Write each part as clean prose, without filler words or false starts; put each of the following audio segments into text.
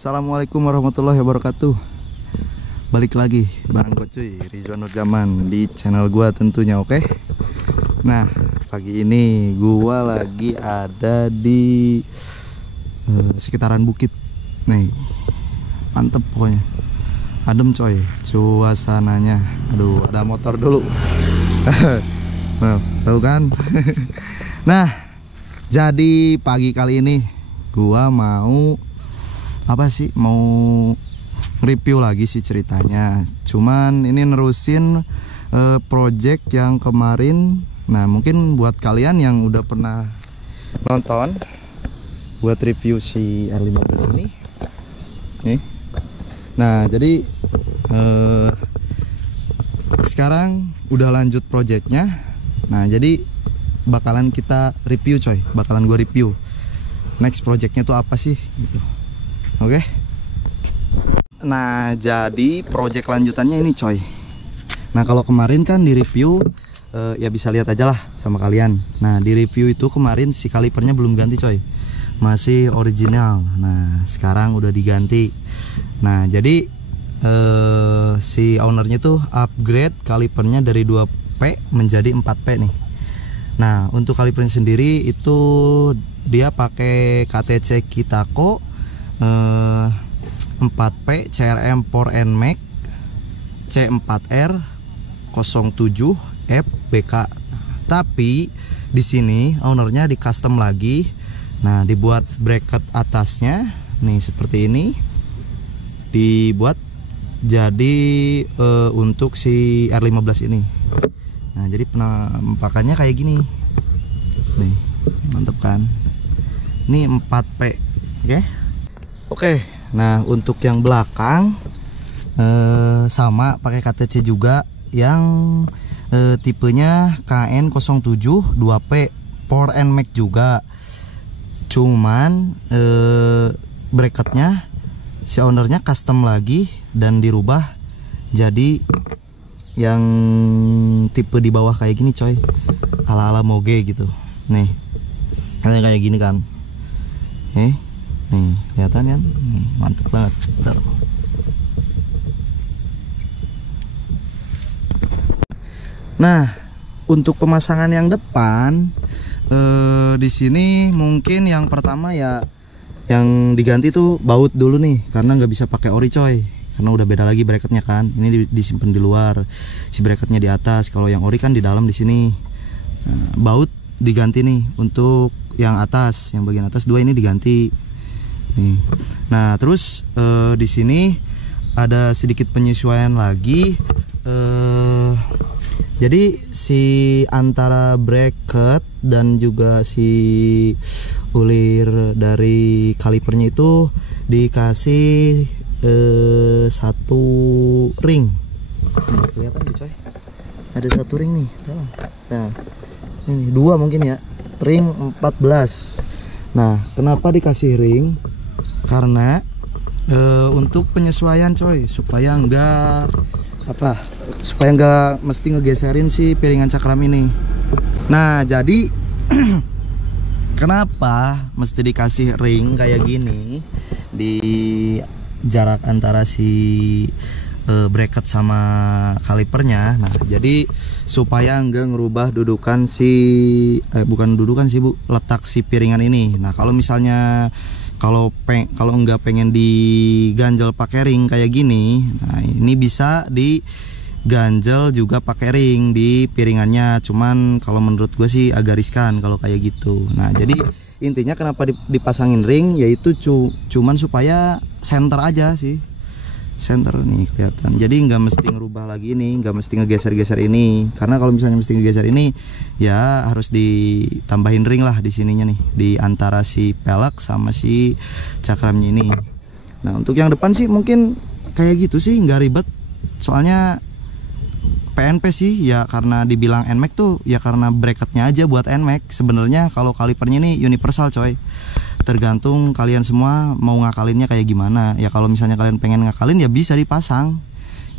Assalamualaikum warahmatullahi wabarakatuh. Balik lagi bareng Kocuy Rizwan Nurjaman di channel gua tentunya, oke? Nah, pagi ini gua lagi ada di sekitaran bukit. Nih, mantep pokoknya. Adem coy, suasananya. Aduh, ada motor dulu. Nah, tahu kan? Nah, jadi pagi kali ini gua mau review lagi sih ceritanya. Cuman ini nerusin project yang kemarin. Nah, mungkin buat kalian yang udah pernah nonton buat review si R15 ini nih. Nah, jadi sekarang udah lanjut projectnya. Nah, jadi bakalan kita review coy, bakalan gua review next projectnya tuh apa sih gitu. Oke. Nah, jadi project lanjutannya ini coy. Nah, kalau kemarin kan di review ya bisa lihat aja lah sama kalian. Nah, di review itu kemarin si kalipernya belum ganti coy, masih original. Nah, sekarang udah diganti. Nah, jadi si ownernya tuh upgrade kalipernya dari 2P menjadi 4P nih. Nah, untuk kalipernya sendiri itu dia pakai KTC Kitako 4P CRM 4NMAX C4R 07 FBK. Tapi di sini ownernya di custom lagi. Nah, dibuat bracket atasnya nih seperti ini, dibuat jadi untuk si R15 ini. Nah, jadi penampakannya kayak gini nih, mantep kan? Ini 4P, oke? Oke, nah untuk yang belakang sama pakai KTC juga yang tipenya KN07 2P 4NMAX juga. Cuman bracketnya si ownernya custom lagi dan dirubah jadi yang tipe di bawah kayak gini coy, ala-ala moge gitu. Nih, kayak gini kan. Nih, kelihatan kan? Nih, mantep banget. Tuh. Nah, untuk pemasangan yang depan di sini mungkin yang pertama ya yang diganti tuh baut dulu nih, karena nggak bisa pakai ori coy, karena udah beda lagi bracketnya kan. Ini disimpan di luar, si bracketnya di atas. Kalau yang ori kan di dalam di sini. Nah, baut diganti nih untuk yang atas, yang bagian atas dua ini diganti. Nih. Nah, terus di sini ada sedikit penyesuaian lagi. Jadi si antara bracket dan juga si ulir dari kalipernya itu dikasih satu ring. Kelihatan nih coy, ada satu ring nih dalam. Nah, ini dua mungkin ya, ring 14. Nah, kenapa dikasih ring? Karena untuk penyesuaian coy, supaya enggak mesti ngegeserin si piringan cakram ini. Nah, jadi kenapa mesti dikasih ring kayak gini di jarak antara si bracket sama kalipernya? Nah, jadi supaya enggak ngerubah dudukan bukan dudukan sih bu, letak si piringan ini. Nah, kalau misalnya kalau enggak pengen diganjel pakai ring kayak gini, nah ini bisa diganjel juga pakai ring di piringannya. Cuman kalau menurut gue sih agak riskan kalau kayak gitu. Nah, jadi intinya kenapa dipasangin ring, yaitu cuman supaya center aja sih. Center nih kelihatan. Jadi nggak mesti ngerubah lagi ini, nggak mesti ngegeser-geser ini. Karena kalau misalnya mesti ngegeser ini, ya harus ditambahin ring lah di sininya nih, di antara si pelek sama si cakramnya ini. Nah, untuk yang depan sih mungkin kayak gitu sih, nggak ribet. Soalnya PNP sih ya, karena dibilang NMAX tuh ya karena bracketnya aja buat NMAX. Sebenarnya kalau kalipernya ini universal coy. Tergantung kalian semua mau ngakalinnya kayak gimana. Ya kalau misalnya kalian pengen ngakalin ya bisa dipasang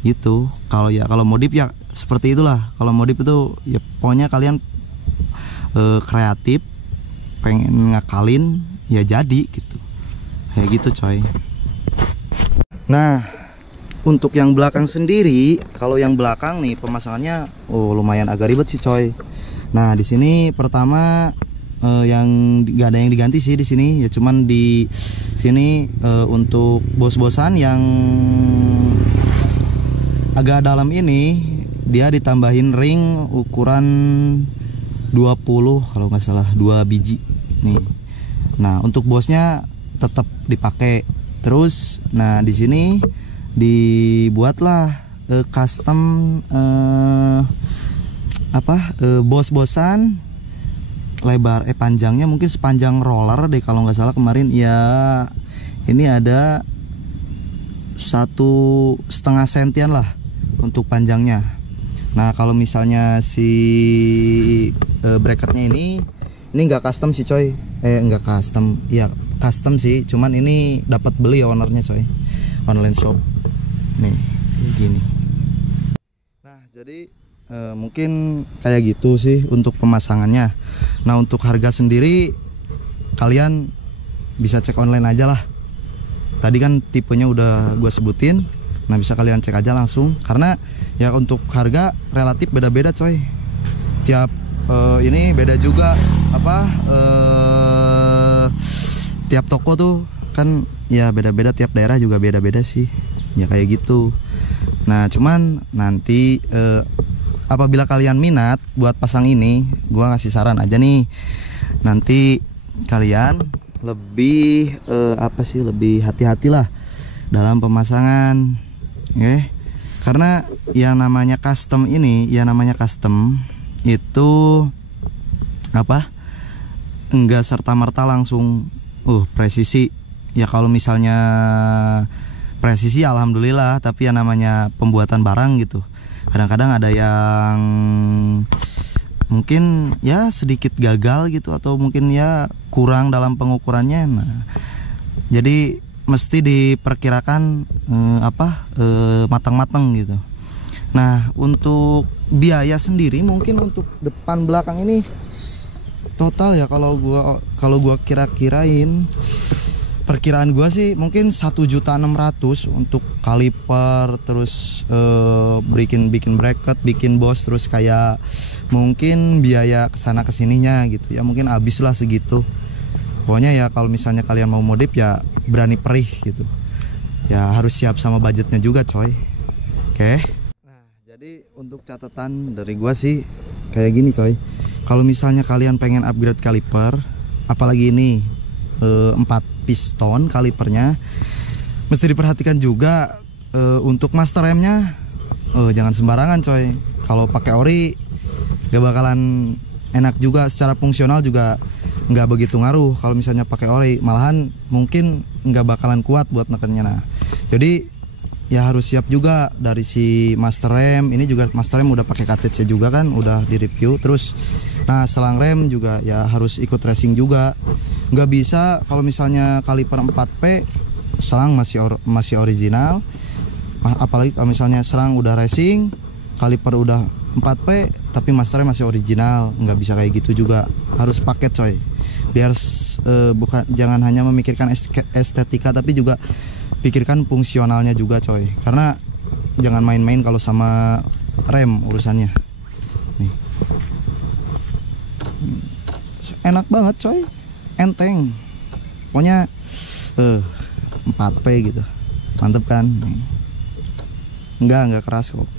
gitu. Kalau modif ya seperti itulah. Kalau modif itu ya pokoknya kalian kreatif, pengen ngakalin ya jadi gitu. Kayak gitu coy. Nah, untuk yang belakang sendiri, kalau yang belakang nih pemasangannya lumayan agak ribet sih coy. Nah, di sini pertama yang gak ada yang diganti sih di sini, ya cuman di sini untuk bos-bosan yang agak dalam ini dia ditambahin ring ukuran 20 kalau nggak salah, 2 biji nih. Nah, untuk bosnya tetap dipakai terus. Nah, di sini dibuatlah custom bos-bosan lebar panjangnya mungkin sepanjang roller deh kalau nggak salah kemarin ya. Ini ada 1,5 sentian lah untuk panjangnya. Nah, kalau misalnya si bracketnya ini nggak custom sih coy, nggak custom, ya custom sih, cuman ini dapat beli ya ownernya coy, online shop nih gini. Nah, jadi mungkin kayak gitu sih untuk pemasangannya. Nah, untuk harga sendiri kalian bisa cek online aja lah. Tadi kan tipenya udah gue sebutin. Nah, bisa kalian cek aja langsung, karena ya untuk harga relatif beda-beda coy. Tiap ini beda juga tiap toko tuh kan ya beda-beda, tiap daerah juga beda-beda sih. Ya kayak gitu. Nah, cuman nanti apabila kalian minat buat pasang ini, gua ngasih saran aja nih. Nanti kalian lebih lebih hati-hatilah dalam pemasangan. Karena yang namanya custom ini, itu enggak serta-merta langsung presisi. Ya kalau misalnya presisi alhamdulillah, tapi yang namanya pembuatan barang gitu, kadang-kadang ada yang mungkin ya sedikit gagal gitu, atau mungkin ya kurang dalam pengukurannya. Nah, jadi mesti diperkirakan matang-matang gitu. Nah, untuk biaya sendiri mungkin untuk depan belakang ini total ya kalau gua kira-kirain, perkiraan gua sih mungkin 1.600.000 untuk kaliper, terus bikin bracket, bikin bos, terus kayak mungkin biaya kesana kesininya gitu ya, mungkin habis lah segitu. Pokoknya ya kalau misalnya kalian mau modif ya berani perih gitu ya, harus siap sama budgetnya juga coy. Oke. Nah, jadi untuk catatan dari gua sih kayak gini coy. Kalau misalnya kalian pengen upgrade kaliper, apalagi ini 4 piston kalipernya, mesti diperhatikan juga untuk master remnya. Jangan sembarangan coy. Kalau pakai ori gak bakalan enak juga, secara fungsional juga nggak begitu ngaruh. Kalau misalnya pakai ori, malahan mungkin nggak bakalan kuat buat nekennya. Nah, jadi ya harus siap juga dari si master rem. Ini juga master rem udah pakai KTC juga kan, udah di review. Terus nah, selang rem juga ya harus ikut racing juga. Nggak bisa kalau misalnya kaliper 4P selang masih original, apalagi kalau misalnya selang udah racing, kaliper udah 4P tapi masternya masih original. Nggak bisa kayak gitu juga, harus paket coy. Biar jangan hanya memikirkan estetika, tapi juga pikirkan fungsionalnya juga coy. Karena jangan main-main kalau sama rem urusannya. Nih, enak banget coy, enteng. Pokoknya 4P gitu, mantep kan? Enggak keras kok.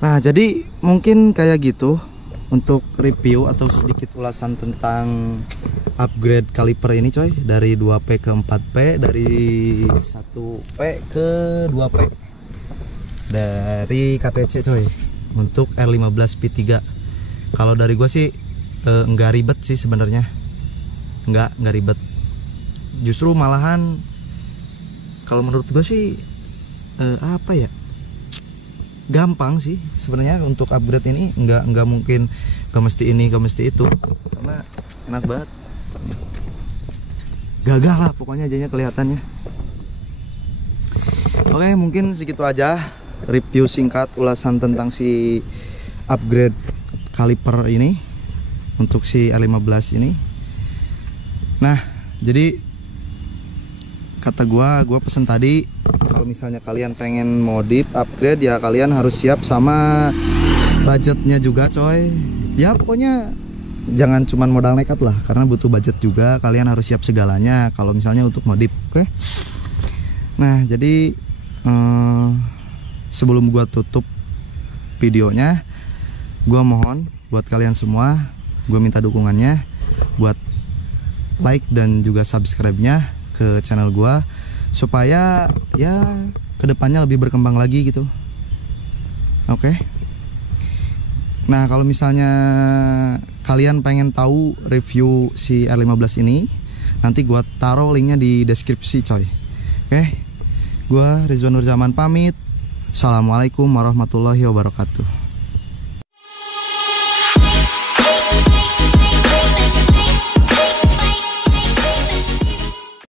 Nah, jadi mungkin kayak gitu untuk review atau sedikit ulasan tentang upgrade kaliper ini coy, dari 2P ke 4P, dari 1P ke 2P, dari KTC coy, untuk R15 P3. Kalau dari gue sih enggak ribet sih sebenarnya, enggak ribet, justru malahan kalau menurut gue sih gampang sih sebenarnya untuk upgrade ini. Nggak mungkin gak mesti ini gak mesti itu, karena enak banget, gagah lah pokoknya jadinya kelihatannya. Oke, mungkin segitu aja review singkat ulasan tentang si upgrade kaliper ini untuk si R15 ini. Nah, jadi kata gua pesen tadi, kalau misalnya kalian pengen modif upgrade ya kalian harus siap sama budgetnya juga coy. Ya pokoknya jangan cuman modal nekat lah, karena butuh budget juga. Kalian harus siap segalanya kalau misalnya untuk modif, oke? Nah jadi sebelum gua tutup videonya, gua mohon buat kalian semua, gua minta dukungannya buat like dan juga subscribe-nya ke channel gua supaya ya kedepannya lebih berkembang lagi gitu. Oke. Nah kalau misalnya kalian pengen tahu review si R15 ini, nanti gua taruh linknya di deskripsi coy. Oke. Gua Rizwan Nurzaman pamit. Assalamualaikum warahmatullahi wabarakatuh.